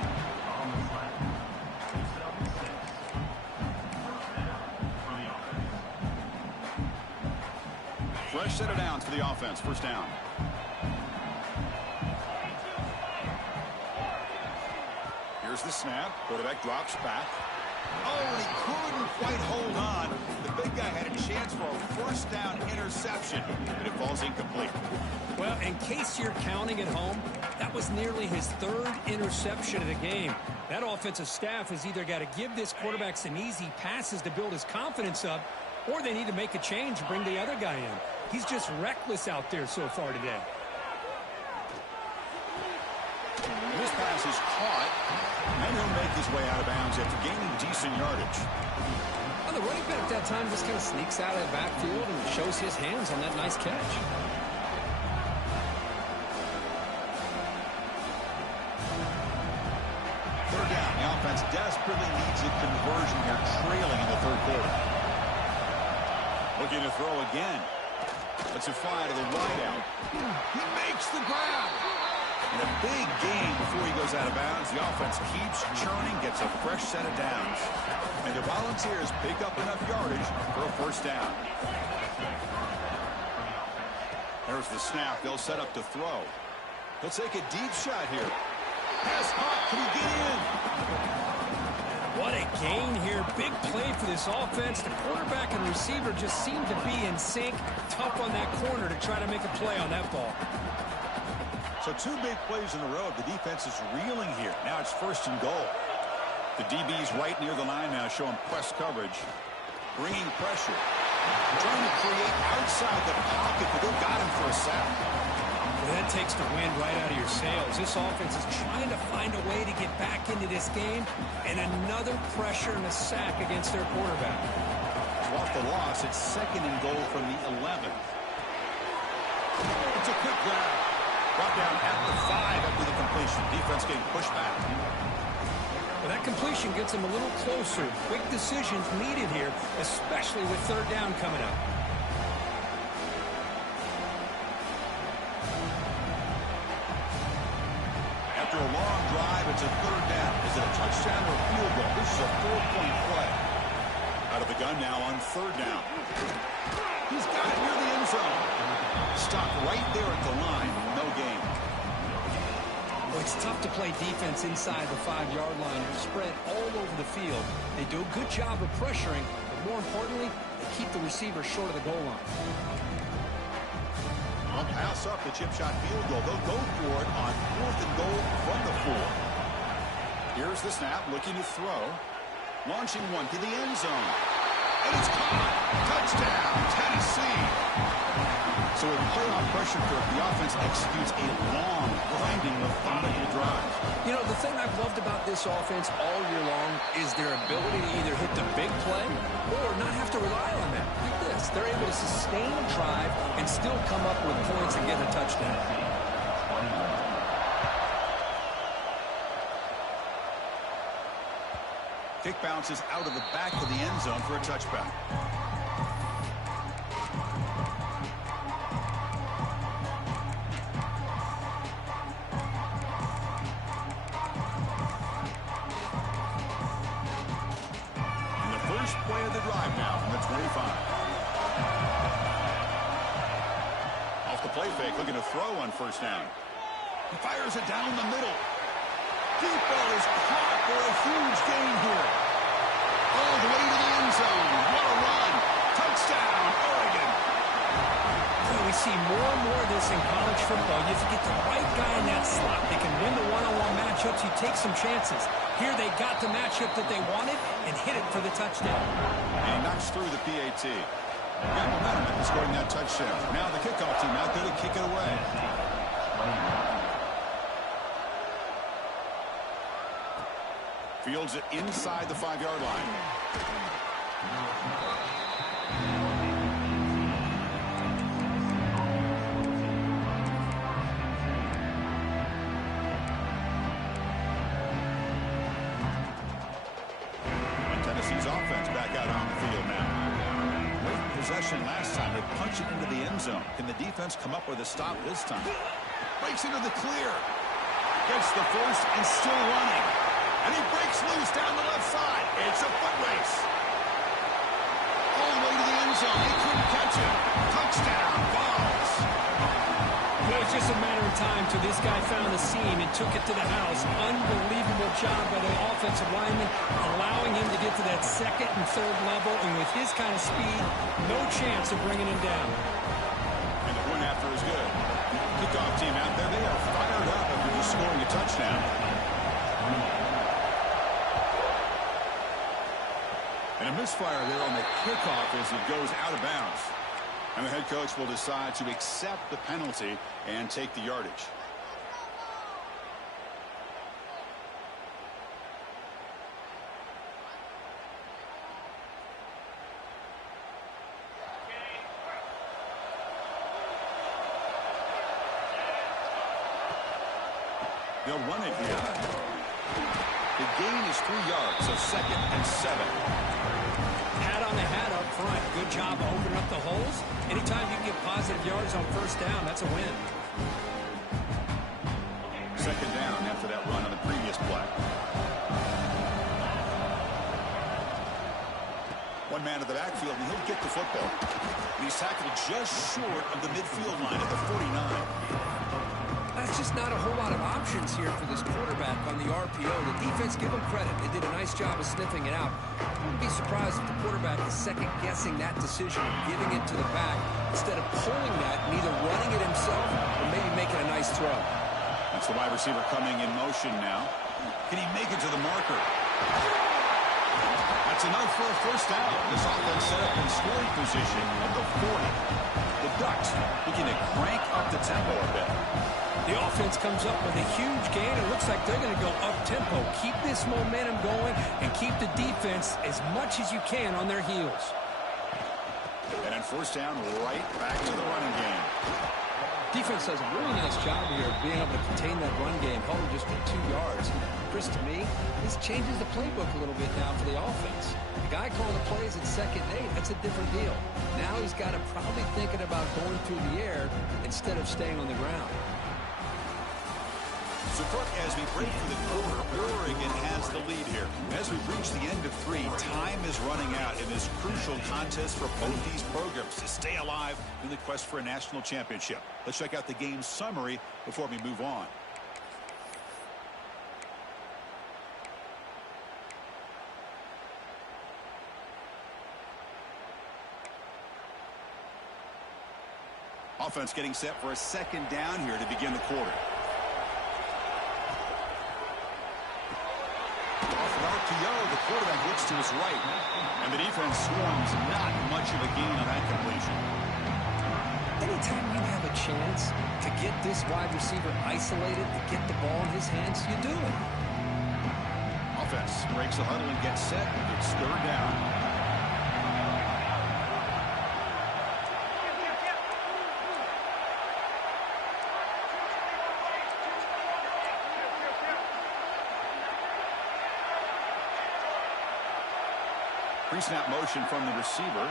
Fresh set of downs for the offense. First down. Here's the snap. Quarterback drops back. Oh, he couldn't quite hold on. The big guy had a chance for a first down interception, but it falls incomplete. Well, in case you're counting at home, that was nearly his third interception of the game. That offensive staff has either got to give this quarterback some easy passes to build his confidence up, or they need to make a change and bring the other guy in. He's just reckless out there so far today. This pass is caught, and he'll make his way out of bounds after gaining decent yardage. Well, the running back that time just kind of sneaks out of the backfield and shows his hands on that nice catch. Third down. The offense desperately needs a conversion here, trailing in the third quarter. Looking to throw again. Lets it fly to the wideout. He makes the grab. And a big gain before he goes out of bounds. The offense keeps churning, gets a fresh set of downs. And the Volunteers pick up enough yardage for a first down. There's the snap. They'll set up to throw. He'll take a deep shot here. Pass hot. Can he get in? What a gain here. Big play for this offense. The quarterback and receiver just seem to be in sync. Tough on that corner to try to make a play on that ball. So two big plays in a row. The defense is reeling here. Now it's first and goal. The DB's right near the line now, showing press coverage. Bringing pressure. Trying to create outside the pocket, but they got him for a sack. Well, that takes the wind right out of your sails. This offense is trying to find a way to get back into this game, and another pressure and a sack against their quarterback. So off the loss, it's second and goal from the 11. It's a quick grab. Brought down at the 5 after the completion. Defense getting pushed back. Well, that completion gets them a little closer. Quick decisions needed here, especially with third down coming up. After a long drive, it's a third down. Is it a touchdown or a field goal? This is a 4-point play. Out of the gun now on third down. He's got it near the end zone. Stopped right there at the line. No gain. Well, it's tough to play defense inside the 5-yard line. They're spread all over the field. They do a good job of pressuring, but more importantly, they keep the receiver short of the goal line. Well, pass up the chip shot field goal. They'll go for it on 4th and goal from the 4. Here's the snap, looking to throw. Launching one to the end zone. And it's caught. Touchdown, Tennessee. So with playoff pressure, the offense executes a long, grinding, methodical drive. You know, the thing I've loved about this offense all year long is their ability to either hit the big play or not have to rely on that. Like this, they're able to sustain a drive and still come up with points and get a touchdown. Kick bounces out of the back of the end zone for a touchback. And the first play of the drive now from the 25. Off the play fake, looking to throw on first down. He fires it down the middle. Deep ball is caught for a huge gain here. All the way to the end zone. What a run. Touchdown, Oregon. Well, we see more and more of this in college football. If you get the right guy in that slot, they can win the one-on-one matchups. You take some chances. Here they got the matchup that they wanted and hit it for the touchdown. And he knocks through the PAT. Got momentum after scoring that touchdown. Now the kickoff team out there to kick it away. Fields it inside the 5-yard line. And Tennessee's offense back out on the field now. Great possession last time. They punch it into the end zone. Can the defense come up with a stop this time? Breaks into the clear. Gets the first and still running. And he breaks loose down the left side. It's a foot race. All the way to the end zone. He couldn't catch him. Touchdown, Vols. Well, it's just a matter of time till this guy found the seam and took it to the house. Unbelievable job by the offensive lineman, allowing him to get to that second and third level. And with his kind of speed, no chance of bringing him down. And the point after is good. Kickoff team out there, they are fired up after just scoring a touchdown. And a misfire there on the kickoff as it goes out of bounds. And the head coach will decide to accept the penalty and take the yardage. They'll run it here. The gain is 3 yards, so 2nd and 7. Hat on the hat up front. Good job opening up the holes. Anytime you can get positive yards on first down, that's a win. Second down after that run on the previous play. One man in the backfield, and he'll get the football. And he's tackled just short of the midfield line at the 49. That's just not a whole lot of options here for this quarterback on the RPO. The defense, give them credit. They did a nice job of sniffing it out. I wouldn't be surprised if the quarterback is second-guessing that decision of giving it to the back instead of pulling that and either running it himself or maybe making a nice throw. That's the wide receiver coming in motion now. Can he make it to the marker? That's enough for a first down. This offense set up in scoring position at the 40. The Ducks looking to crank up the tempo a bit. The offense comes up with a huge gain. It looks like they're going to go up-tempo. Keep this momentum going and keep the defense as much as you can on their heels. And on first down, right back to the running game. Defense does a really nice job here of being able to contain that run game, held just for 2 yards. Chris, to me, this changes the playbook a little bit now for the offense. The guy calling the plays at 2nd and 8, that's a different deal. Now he's got to probably thinking about going through the air instead of staying on the ground. So, Brooke, as we break for the quarter, Oregon has the lead here. As we reach the end of 3, time is running out in this crucial contest for both these programs to stay alive in the quest for a national championship. Let's check out the game summary before we move on. Offense getting set for a second down here to begin the quarter. Off an RPO, the quarterback looks to his right. And the defense swarms, not much of a gain on that completion. Anytime you have a chance to get this wide receiver isolated, to get the ball in his hands, you do it. Offense breaks the huddle and gets set. It's third down. Pre-snap motion from the receiver.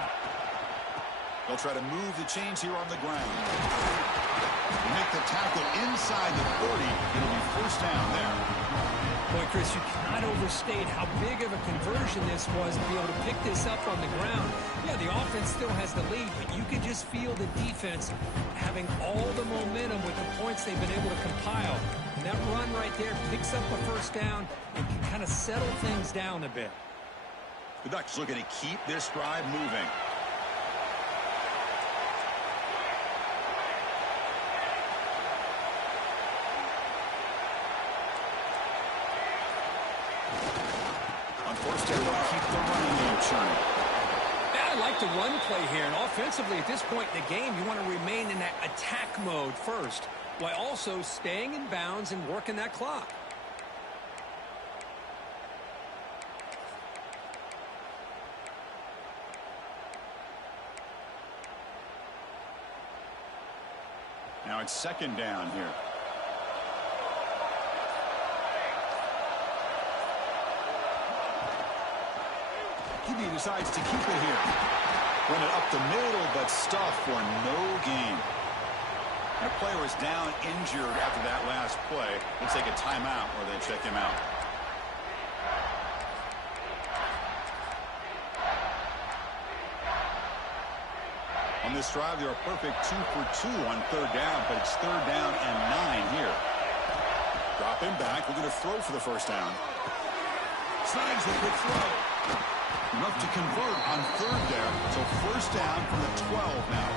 They'll try to move the chains here on the ground. They make the tackle inside the 40. It'll be first down there. Boy, Chris, you cannot overstate how big of a conversion this was to be able to pick this up on the ground. Yeah, the offense still has the lead, but you could just feel the defense having all the momentum with the points they've been able to compile. And that run right there picks up a first down and can kind of settle things down a bit. The Ducks looking to keep this drive moving. On first down, they'll keep the running game churning. Yeah, I like the run play here. And offensively, at this point in the game, you want to remain in that attack mode first, while also staying in bounds and working that clock. Now it's second down here. QB decides to keep it here. Run it up the middle, but stuffed for no gain. That player was down injured after that last play. Looks like a timeout or they check him out. On this drive, they're a perfect 2 for 2 on third down, but it's third down and 9 here. Dropping back, we're going to throw for the first down. Snags the quick throw. Enough to convert on third there. So first down from the 12 now.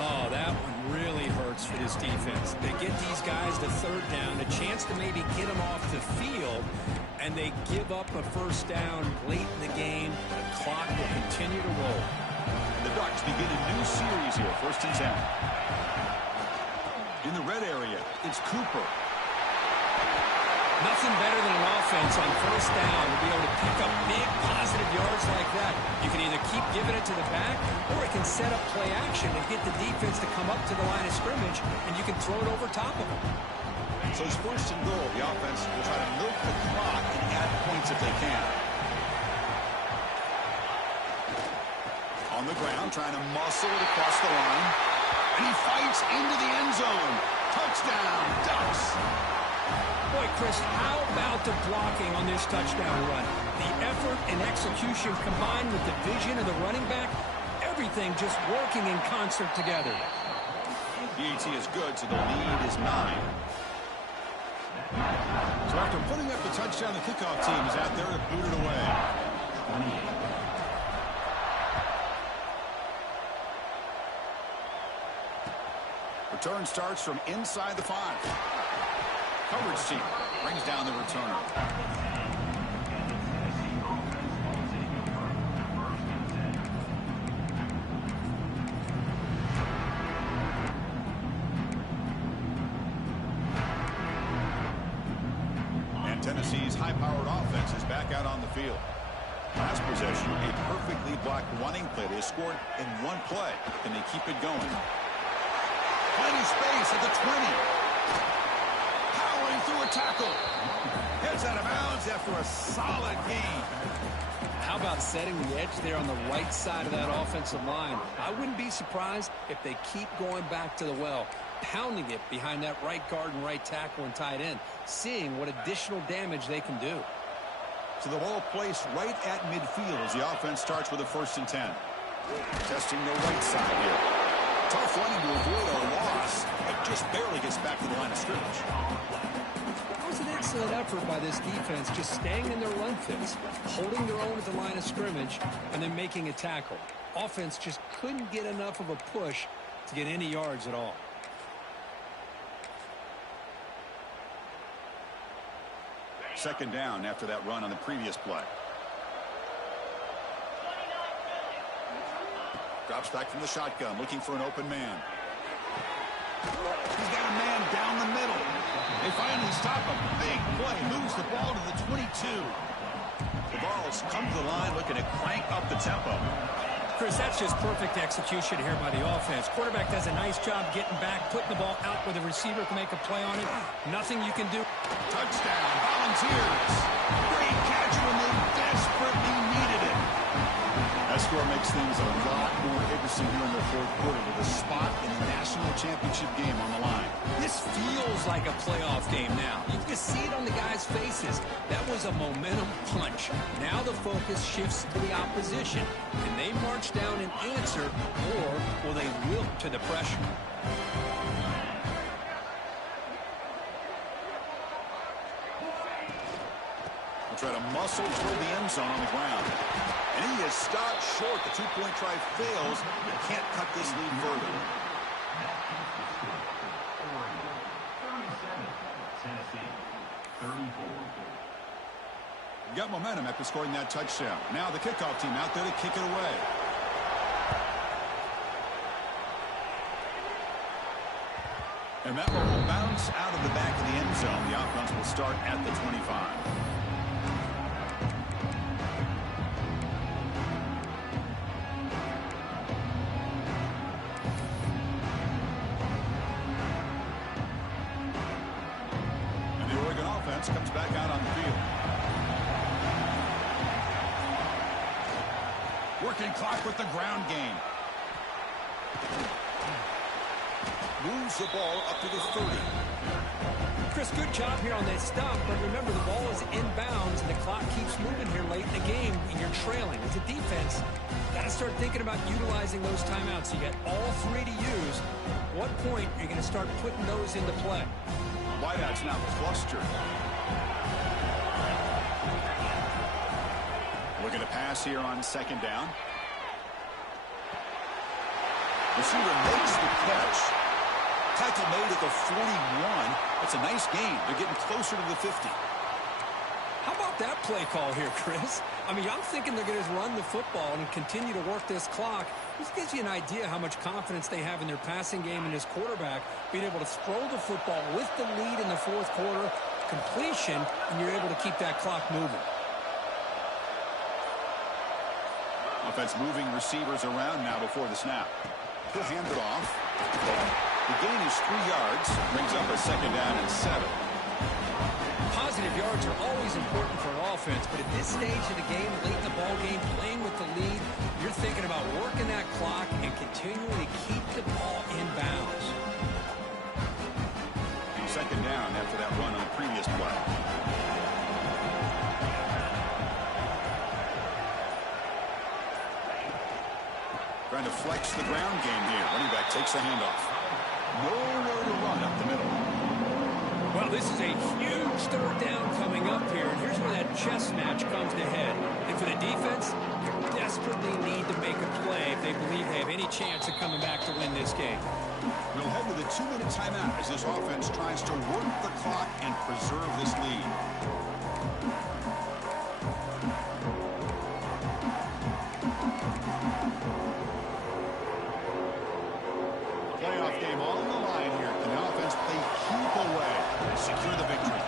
Oh, that one really hurts for this defense. They get these guys to third down, a chance to maybe get them off the field, and they give up a first down late in the game. The clock will continue to roll. The Ducks begin a new series here, first and 10. In the red area, it's Cooper. Nothing better than an offense on first down to be able to pick up big positive yards like that. You can either keep giving it to the back, or it can set up play action and get the defense to come up to the line of scrimmage, and you can throw it over top of them. So it's first and goal. The offense will try to milk the clock and add points if they can. On On the ground, trying to muscle it across the line. And he fights into the end zone. Touchdown, Ducks. Boy, Chris, how about the blocking on this touchdown run? The effort and execution combined with the vision of the running back, everything just working in concert together. PAT is good, so the lead is 9. So after putting up the touchdown, the kickoff team is out there to boot it away. Return starts from inside the 5. Coverage team brings down the returner. And Tennessee's high-powered offense is back out on the field. Last possession, a perfectly blocked running play. They scored in one play. Can they keep it going? Plenty space at the 20. Powering through a tackle. Heads out of bounds after a solid gain. How about setting the edge there on the right side of that offensive line? I wouldn't be surprised if they keep going back to the well, pounding it behind that right guard and right tackle and tight end, seeing what additional damage they can do. So the ball placed right at midfield as the offense starts with a 1st and 10. Testing the right side here. Tough running to avoid a loss, but just barely gets back to the line of scrimmage. That was an excellent effort by this defense, just staying in their run fits, holding their own at the line of scrimmage, and then making a tackle. Offense just couldn't get enough of a push to get any yards at all. Second down after that run on the previous play. Drops back from the shotgun, looking for an open man. He's got a man down the middle. They finally stop him. Big play, moves the ball to the 22. The balls come to the line, looking to crank up the tempo. Chris, that's just perfect execution here by the offense. Quarterback does a nice job getting back, putting the ball out where the receiver can make a play on it. Nothing you can do. Touchdown, Volunteers. Great catch when they desperately needed it. That score makes things a lot more interesting here in the 4th quarter with a spot in the national championship game on the line. This feels like a playoff game now. You can see it on the guys' faces. That was a momentum punch. Now the focus shifts to the opposition. Can they march down and answer, or will they wilt to the pressure? We'll try to muscle toward the end zone on the ground. And he is stopped short. The 2-point try fails. You can't cut this lead further. You got momentum after scoring that touchdown. Now the kickoff team out there to kick it away. And that one will bounce out of the back of the end zone. The offense will start at the 25. Comes back out on the field. Working clock with the ground game. Moves the ball up to the 30. Chris, good job here on that stop, but remember the ball is inbounds and the clock keeps moving here late in the game and you're trailing. As a defense, you got to start thinking about utilizing those timeouts. You got all 3 to use. At what point are you going to start putting those into play? Wideouts now clustered. Looking to pass here on 2nd down. Receiver makes the catch. Tackle made at the 41. That's a nice gain. They're getting closer to the 50. How about that play call here, Chris? I mean, I'm thinking they're going to run the football and continue to work this clock. This gives you an idea how much confidence they have in their passing game and his quarterback being able to throw the football with the lead in the 4th quarter, completion, and you're able to keep that clock moving. Offense moving receivers around now before the snap. He'll hand it off. The gain is 3 yards. Brings up a 2nd down and 7. Positive yards are always important for an offense, but at this stage of the game, late in the ball game, playing with the lead, you're thinking about working that Trying to flex the ground game here. Running back takes the handoff. Nowhere to run up the middle. Well, this is a huge third down coming up here, and here's where that chess match comes to head. And for the defense, they desperately need to make a play if they believe they have any chance of coming back to win this game. We'll head to the 2-minute timeout as this offense tries to work the clock and preserve this lead. Playoff game on the line here. And the offense, they keep away and secure the victory.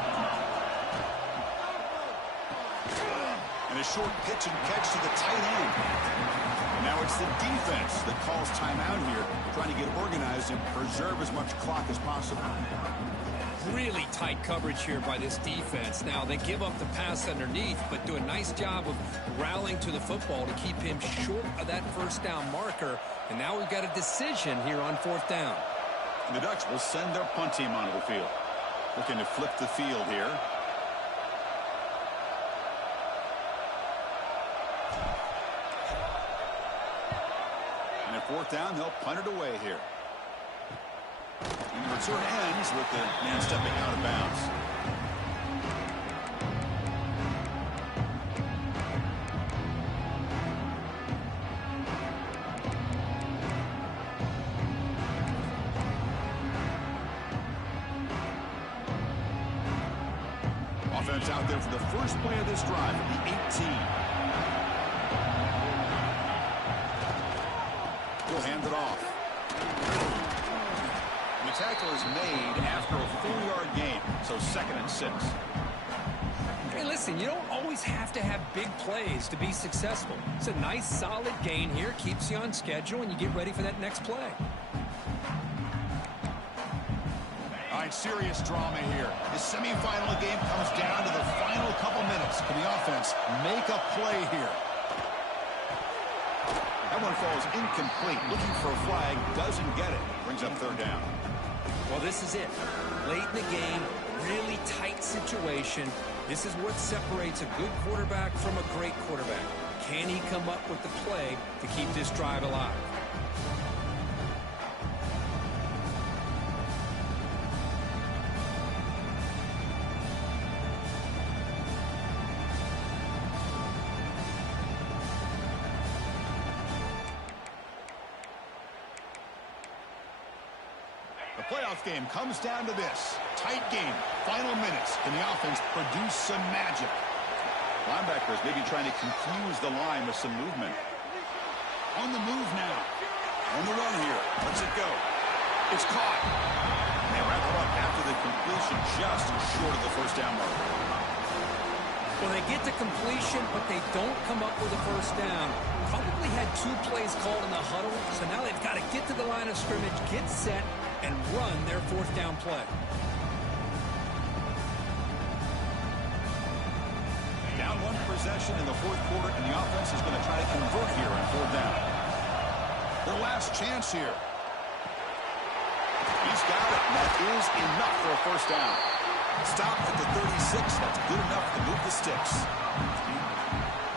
And a short pitch and catch to the tight end. And now it's the defense that calls timeout here, trying to get organized and preserve as much clock as possible. Really tight coverage here by this defense. Now, they give up the pass underneath, but do a nice job of rallying to the football to keep him short of that first down marker. And now we've got a decision here on fourth down. And the Ducks will send their punt team onto the field. Looking to flip the field here. And at fourth down, they'll punt it away here. And the return ends with the man stepping out of bounds. Offense out there for the first play of this drive at the 18. He'll hand it off. And the tackle is made after a 4-yard gain, so 2nd and 6. Hey, listen, you don't always have to have big plays to be successful. It's a nice, solid gain here, keeps you on schedule, and you get ready for that next play. All right, serious drama here. The semifinal game comes down to the final couple minutes. Can the offense make a play here? That one falls incomplete. Looking for a flag, doesn't get it. Brings up third down. Well, this is it. Late in the game, really tight situation. This is what separates a good quarterback from a great quarterback. Can he come up with the play to keep this drive alive? Playoff game comes down to this. Tight game. Final minutes. Can the offense produce some magic? Linebackers maybe trying to confuse the line with some movement. On the move now. On the run here. Let's it go. It's caught. They wrap it up after the completion, just short of the first down mark. Well, they get to completion, but they don't come up with a first down. Probably had 2 plays called in the huddle, so now they've got to get to the line of scrimmage, get set, and run their fourth down play. Down 1 possession in the fourth quarter, and the offense is going to try to convert here on fourth down. Their last chance here. He's got it, and that is enough for a first down. Stop at the 36. That's good enough to move the sticks.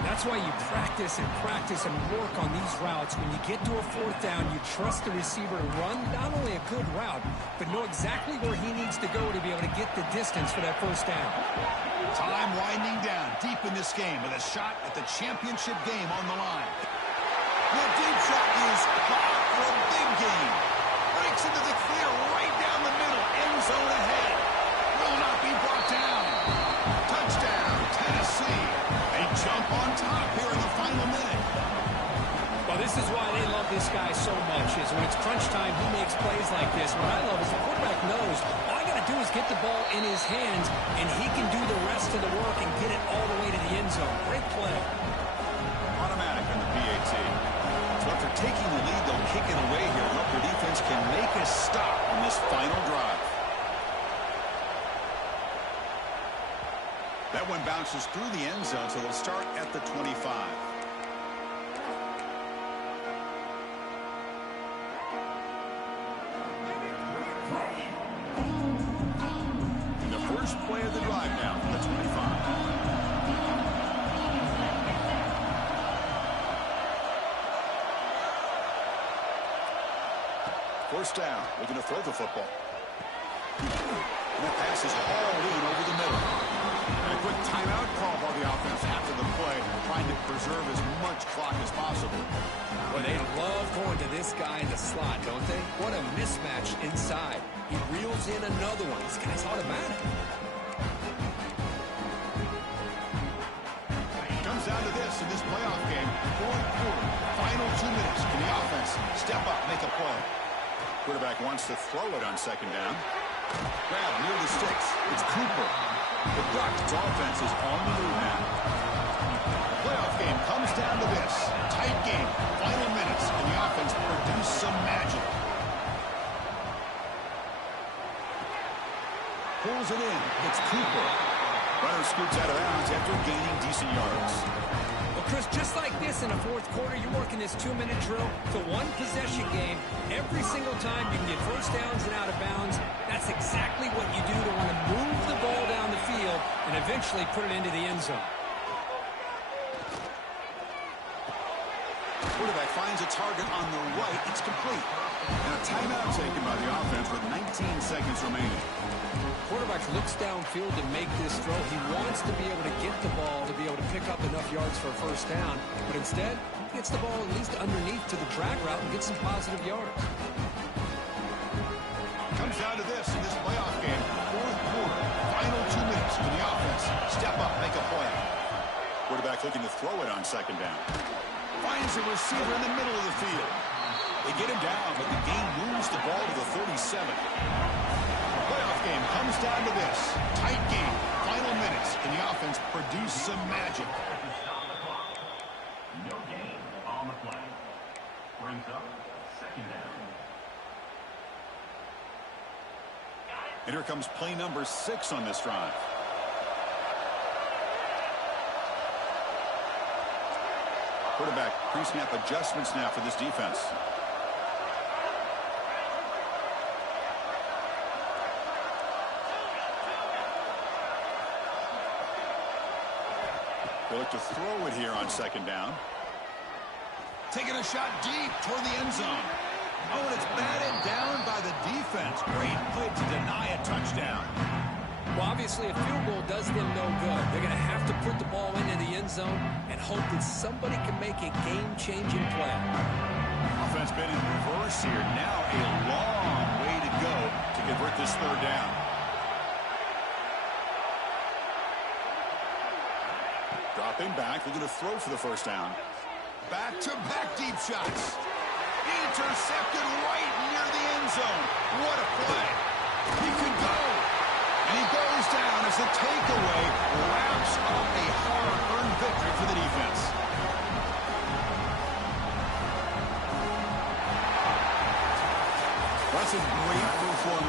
That's why you practice and work on these routes. When you get to a fourth down, you trust the receiver to run not only a good route, but know exactly where he needs to go to be able to get the distance for that first down. Time winding down deep in this game with a shot at the championship game on the line. The deep shot is caught for a big gain. Breaks into the clear right down the middle. End zone ahead. Will not be brought down. Touchdown, Tennessee. They jump on top here in the final minute. Well, this is why they love this guy so much, is when it's crunch time, he makes plays like this. What I love is the quarterback knows all I got to do is get the ball in his hands, and he can do the rest of the work and get it all the way to the end zone. Great play. Automatic on the PAT. So after taking the lead, they'll kick it away here. Hope their defense can make a stop on this final drive. That one bounces through the end zone, so they'll start at the 25. And the first play of the drive now from the 25. First down. Looking to throw the football. And that pass is hauled in over the middle. And a quick timeout call by the offense after the play, trying to preserve as much clock as possible. Well, they love going to this guy in the slot, don't they? What a mismatch inside. He reels in another one. This guy's automatic. It comes down to this in this playoff game. Fourth quarter, final 2 minutes. Can the offense step up, make a play? Quarterback wants to throw it on second down. Grab near the sticks. It's Cooper. The Ducks offense is on the move now. The playoff game comes down to this. Tight game. Final minutes. Can the offense produce some magic? Pulls it in. It's Cooper. Runner scoots out of bounds after gaining decent yards. Well, Chris, just like this in the fourth quarter, you're working this 2-minute drill. It's a one-possession game. Every single time you can get first downs and out of bounds. That's exactly what you do to want to move the ball down the field and eventually put it into the end zone. Quarterback finds a target on the right. It's complete. And a timeout taken by the offense with 19 seconds remaining. Quarterback looks downfield to make this throw. He wants to be able to get the ball to be able to pick up enough yards for a first down. But instead, he gets the ball at least underneath to the drag route and gets some positive yards. Comes down to this in this playoff game. Fourth quarter, final 2 minutes. Can the offense step up, make a play? Quarterback looking to throw it on second down. Finds a receiver in the middle of the field. They get him down, but the game moves the ball to the 37. The playoff game comes down to this. Tight game, final minutes. Can the offense produce some magic? No gain on the play. Brings up second down. And here comes play number 6 on this drive. Quarterback pre-snap adjustments now for this defense. They look to throw it here on second down. Taking a shot deep toward the end zone. Oh, and it's batted down by the defense. Great play to deny a touchdown. Well, obviously, a field goal does them no good. They're going to have to put the ball into the end zone and hope that somebody can make a game-changing play. Offense been in reverse here. Now a long way to go to convert this third down. Dropping back, looking to throw for the first down. Back-to-back deep shots. Intercepted right near the end zone. What a play. He could go. And he goes down as the takeaway wraps up a hard-earned victory for the defense. That's a great performance.